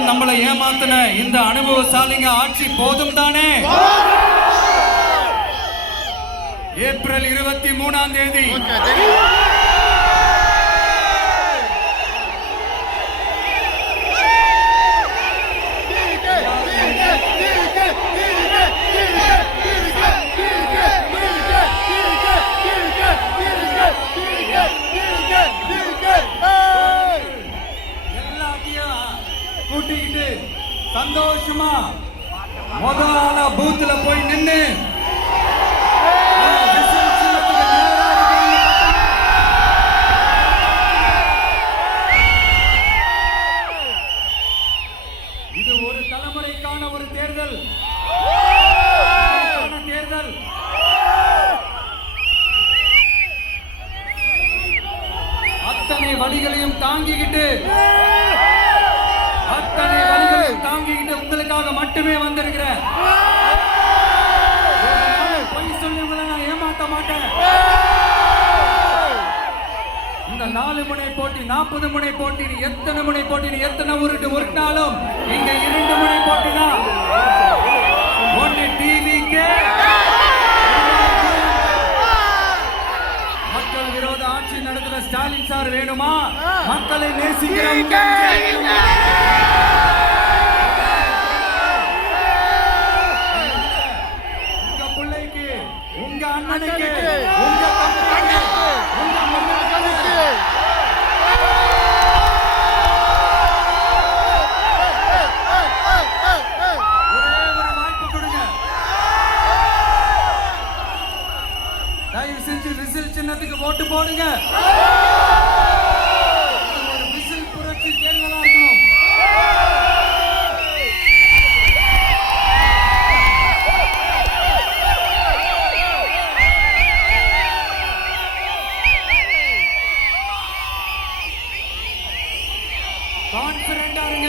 காலம் நம்மளை ஏமாத்தின இந்த அனுபவசாலிங்க ஆட்சி போதும் தானே? ஏப்ரல் 23ஆம் தேதி கூட்டிக்கிட்டு சந்தோஷமா முதல்ல பூத்துல போய் நின்று இது ஒரு தலைமுறைக்கான ஒரு தேர்தல். அத்தனை வழிகளையும் தாங்கிக்கிட்டு உங்களுக்காக மட்டுமே வந்திருக்கிற பொய் சொல்லி உங்களை நான் ஏமாத்த மாட்டேன். இந்த 4 முனை போட்டி 40 முனை போட்டி எத்தனை முனை போட்டி எத்தனை உருட்டினாலும் இங்க 2 முனை போட்டி தான். ஒன்று டிவிக்கு மக்கள் விரோத ஆட்சி நடத்துற ஸ்டாலின் சார் வேணுமா? மக்களை நேசிக்கிறவங்க உங்க அண்ணனுக்கு உங்க தம்பிக்கு உங்க மகனுக்கு ஒரே ஒரு வாய்ப்பு கொடுங்க. தயவு செஞ்சு விசில் சின்னத்துக்கு ஓட்டு போடுங்க. ஒரு விசில் புரட்சி தேர்தலா இருக்கணும். கான்பிடண்டா இருங்க.